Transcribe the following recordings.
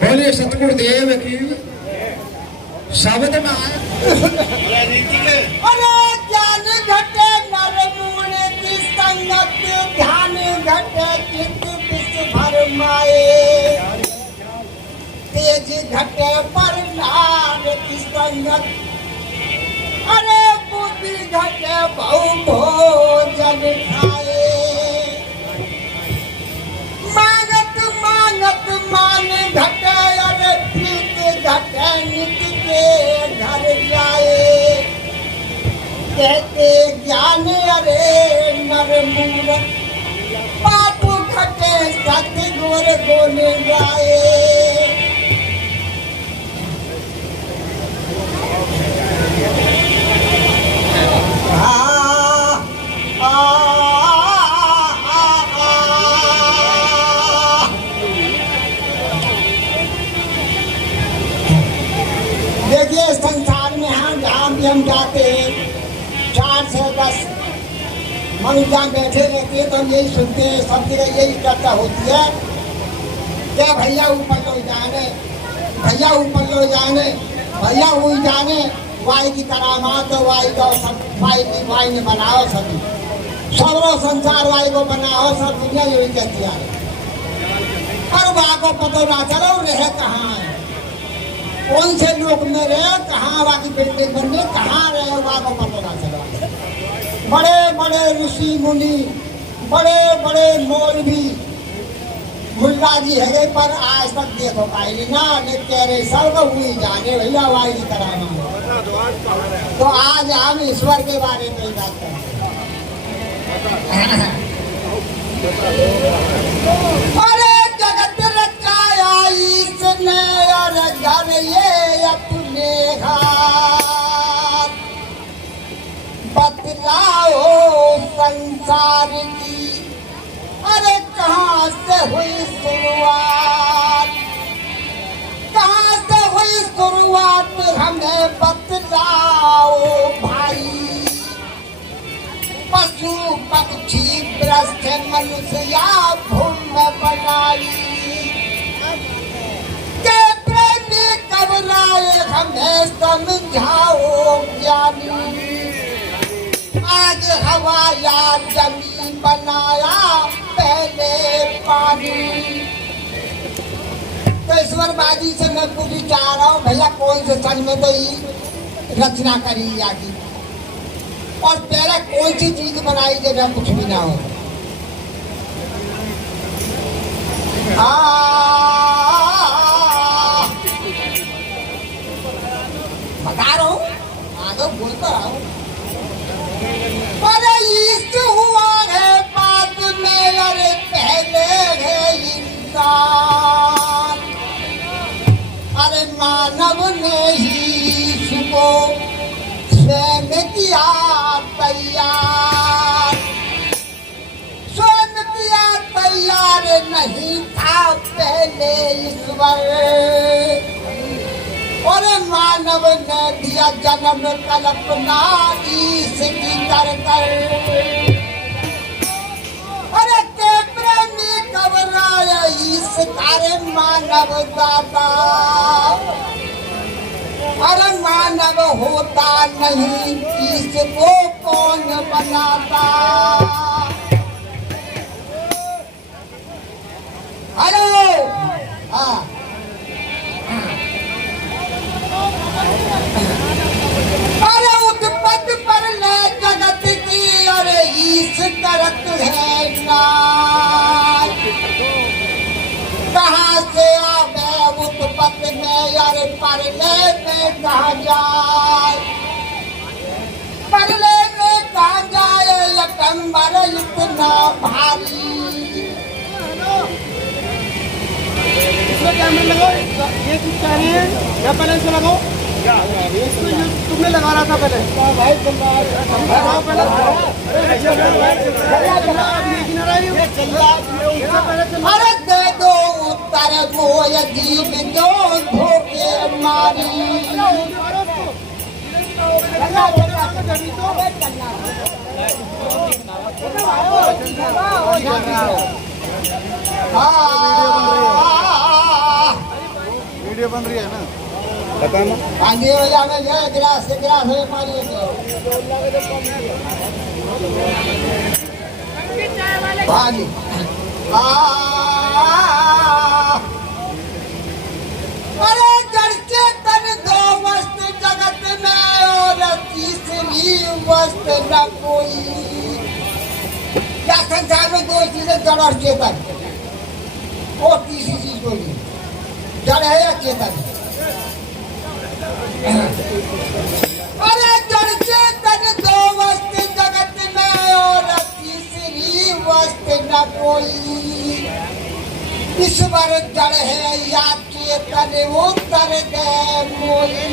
बोलिए सतगुरु देव की शब्द में अरे ज्ञान घटे नर मूल की संगत, ध्यान घटे चित्त विष भर माए, तेज घटे पर नार की संगत, अरे बुद्धि घटे बहु भोजन खाए, मांगत मांगत मान घटे, अरे प्रीत घटे नित के घर जाए, कहते ज्ञान अरे नर मूरत, पाप घटे सतगुर गुण गाए। देखिए संसार में जहाँ भी हम जाते हैं 4 से 10 मनुष्य बैठे रहते हैं तो हम यही सुनते हैं, सब जगह यही चर्चा होती है क्या भैया ऊपर लो जाने, भैया ऊपर लो जाने, भैया हुई जाने, वाई की करामात वाई दो सब, वाई ने बनाओ सभी, सगरो संसार वाई को बनाओ सब, दुनिया यही कहती है। पर वहाँ को पता ना चलो रहे कहाँ है, कौन से लोग में रहे, कहाँ वाकी बिल्डिंग बनने, कहाँ रहे वहाँ को पता ना चलो। बड़े बड़े ऋषि मुनि, बड़े बड़े मौलवी मुल्ला जी है, पर आज तक देखो पाई ना, कह रहे सब को हुई जाने भैया वाई की तरह। तो आज हम ईश्वर के बारे में ही बात करें। अरे जगत रचाया इसने, अरे घर ये अपने घाट, बतलाओ संसार की, अरे कहाँ से हुई शुरुआत, कहाँ से हुई शुरुआत हमें बतलाओ भाई, पशु पक्षी वृक्ष मनुष्य या भूमि बनाई, के प्रेमी कब लाए हमें समझाओ ज्ञानी, आज हवा या जमीन बनाया पहले पानी। तो ईश्वर बाजी से मैं पूछी चाह रहा हूँ भैया कौन से सन में तो रचना करी जाती, और पहले कौन सी चीज बनाई जब कुछ भी ना हो। बता रहा हूँ, आगे बोलता रहा हूँ। अरे इश्क हुआ है बाद में, अरे पहले है इंसान, अरे मानव ने ही इसको स्वयं किया तैयार, स्वयं किया तैयार, नहीं था पहले ईश्वर, और मानव ने दिया जन्म कल्पना इसकी कर कर, अरे के प्रेमी घबराए इस कार्य मानव दाता, अरे मानव होता नहीं इसको कौन बनाता। हेलो हाँ, अरे उत्पत्ति पर ले जगत की, अरे ईश करत है नाश, कहाँ से आवे उत्पत्ति में, अरे परले में कहाँ जाए, परले में कहाँ जाए, लकम्बर इतना भारी। इसमें कैमरा लगाओ, ये चीज चाह रही है या पहले से लगाओ, तुमने लगा रहा था पहले भाई, अरे दे दो उत्तर मोय जीव दो धोखे मारी, वीडियो बन रही है ना। बताना पानी हो जाने ये गिलास से गिलास में पानी दो पानी अरे जड़ चेतन दो मस्त जगत में और तीसरी मस्त न कोई। क्या संसार में दो चीजें जड़ और चेतन और तीसरी चीज कोई नहीं। जड़ है या चेतन? अरे जड़ चेतन दो मस्त जगत में और तीसरी मस्त न कोई। ईश्वर जड़ है या चेतन उत्तर दे मोई।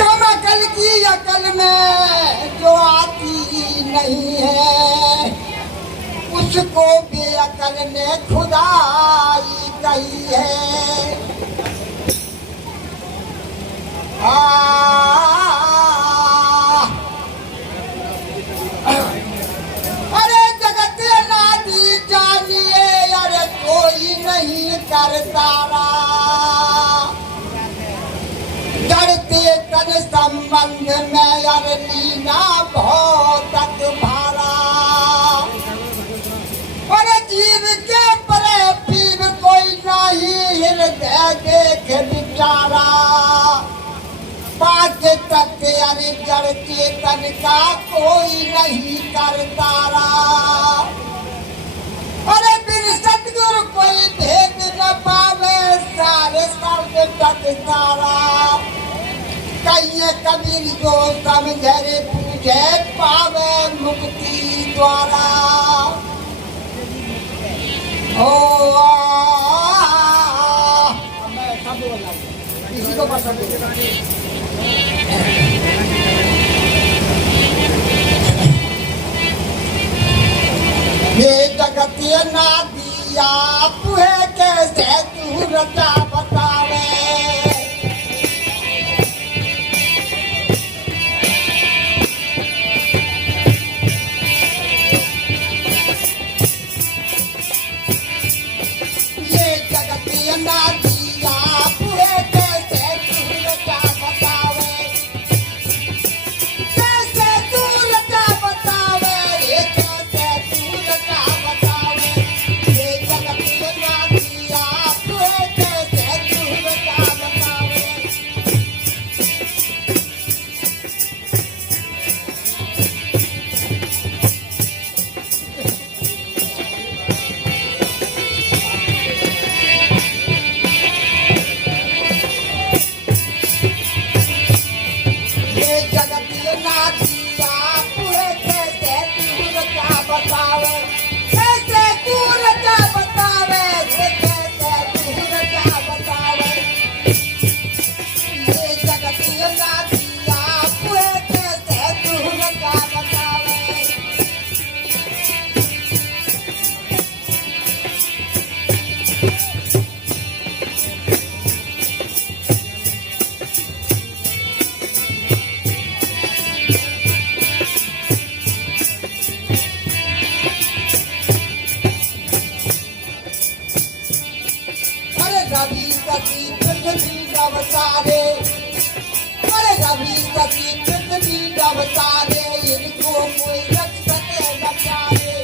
तुम अकल की अकल में जो आती नहीं है उसको बेअकल ने खुदाई कही है। अरे जगत नादी जानिए अरे कोई नहीं करतारा। जड़ते तन संबंध में अरे लीना भौतक भारा। अरे जीव के परे पीव कोई नहीं हृदय देख बिचारा। पांच तत्व अरे जड़ चेतन का कोई नहीं करतारा। अरे बिन सतगुरु कोई भेद न पावे सारे शब्द तक सारा। कहिए कबीर जो समझे रे पूछे पावे मुक्ति द्वारा। मैं सब बोल रहा हूँ इसी को पसंद है। ये जगत ना दिया तुहे कैसे तू रचा बतावे। ये जगत ना दिया तुहे कैसे तू रचा बतावे। कैसे तू रचा बतावे ये कैसे तू रचा बतावे। ये जगत ना दिया तुहे कैसे तू रचा बतावे। ये जगत ना दिया तुहे कैसे तू रचा बतावे। कैसे तू रचा बतावे ये कैसे तू रचा बतावे। ये जगत ना दिया तुहे कैसे तू रचा बतावे। अरे रवि सती पृथ्वी अवतारे। अरे रवि सती पृथ्वी अवतारे। इनको कोई रख सके न प्यारे।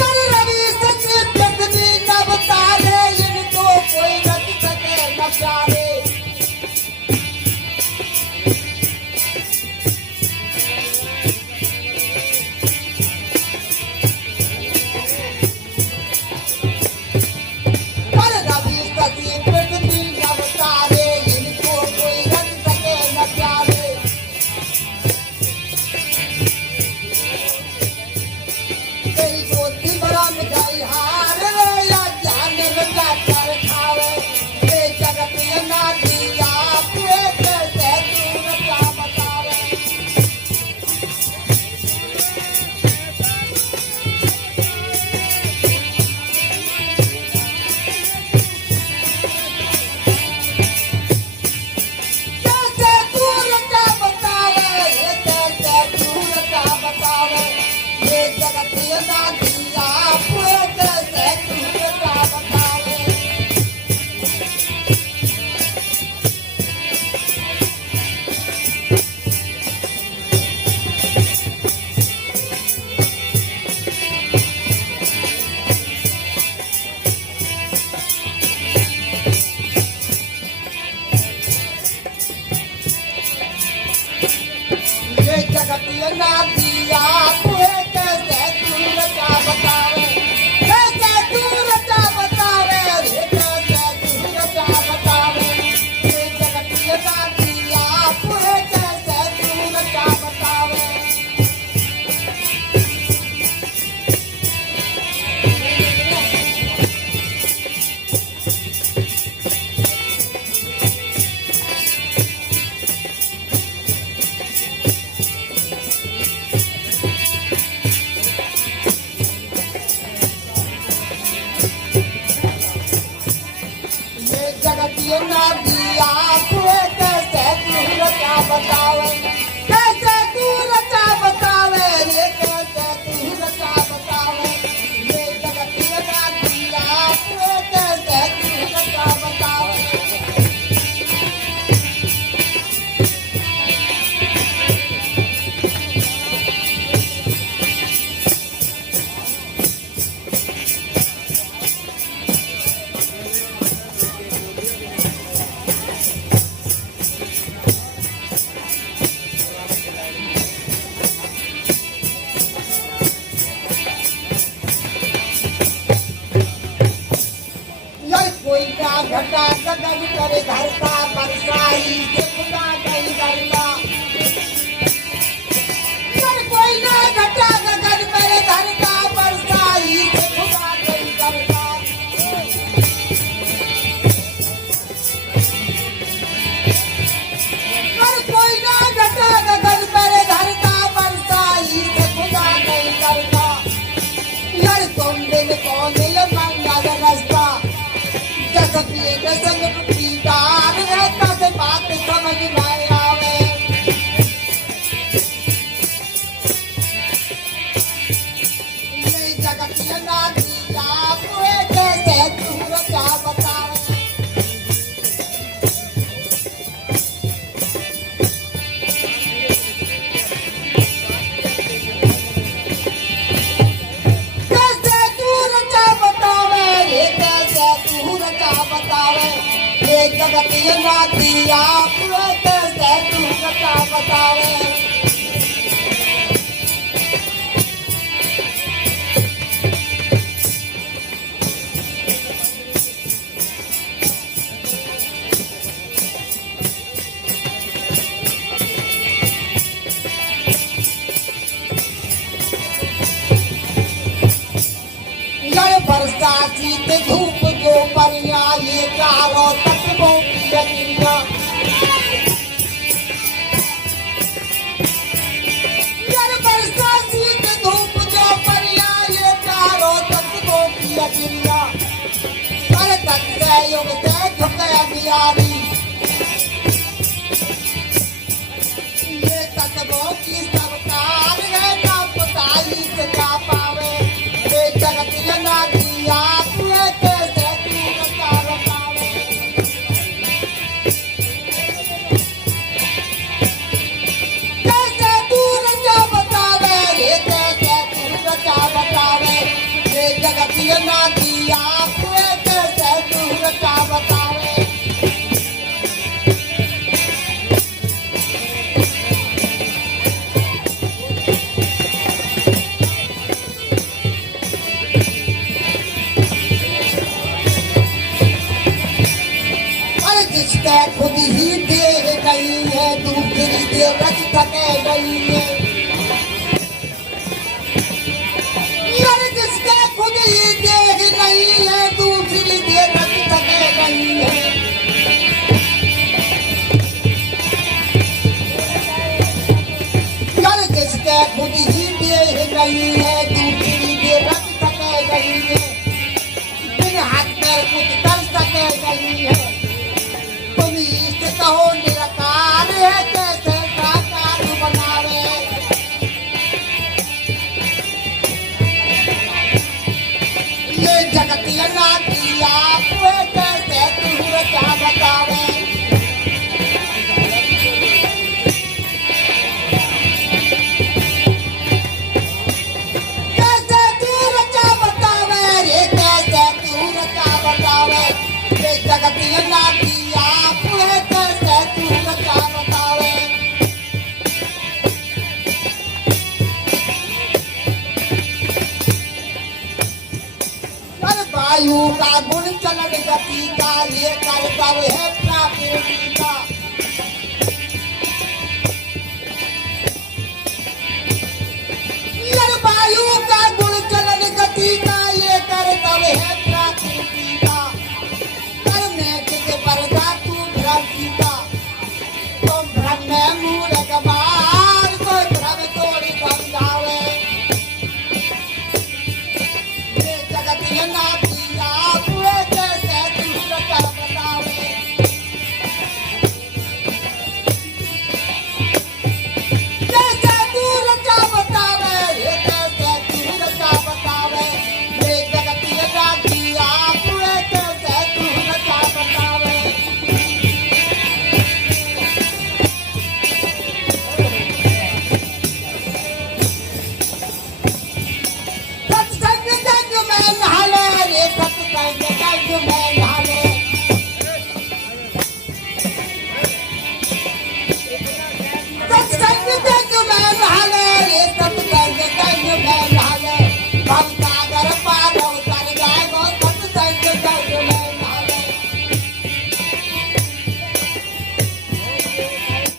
अरे रवि सती पृथ्वी अवतारे। इनको कोई रख सके न प्यारे। अरे रवि जगत ये ना दिया पूरे कैसे तू क्या बतावे। ये जगत ये ना दिया पूरे कैसे तू क्या बतावे। कैसे तू क्या बतावे रे कैसे तू क्या बतावे। ये जगत ये ना दिया पूरे कैसे तू क्या बतावे। ये जगत ये ना दिया पूरे कैसे तू क्या बतावे। कैसे तू क्या बतावे रे कैसे तू क्या बतावे। ये जगत ये ना दिया पूरे कैसे तू क्या बतावे। यार कोई ना घटा गगन करे घर का बरसाई से खुदा नहीं डरता। यार कोई ना घटा गगन करे घर का बरसाई से खुदा नहीं डरता। यार कोई ना घटा गगन करे घर का बरसाई से खुदा नहीं डरता। यार तुम दिन कौन दिल मंगल रास्ता। जगत ये संग पीदार रहता से बात समझ में आवे। ये जगत ये ना दिया पूरे कैसे तू क्या बतावे। कैसे तू क्या बतावे ये कैसे तू क्या बतावे। ये जगत ये ना दिया पूरे कैसे तू क्या बतावे। जय बरसा शीत धूप जो परिया ये चारों तत्वों की यज्ञा। जय बरसा शीत धूप जो परिया ये चारों तत्वों की यज्ञा। कर तत्व युग से झुके बिहारी। ये तत्वों की सरकार है ना पुताई से क्या पावे। ये जगत ये ना दिया पूरे कैसे तू क्या बतावे। कैसे तू क्या बतावे रे कैसे तू क्या बतावे। ये जगत ये ना दिया पूरे कैसे तू क्या बतावे। अरे जिसके खुद ही देह गई है दूसरी देह रच सके गई है। अरे जिसके खुद ही देह नहीं है दूसरी देह रच सके गई है। अरे जिसके खुद ही देह नहीं है दूसरी देह रच सके गई है। बिन हाथ पैर कुछ कर सके गई है। तुम इसे कहो निराकार है कैसे साकार बनावे। गुण चलन गति का ये कर है प्राकृति का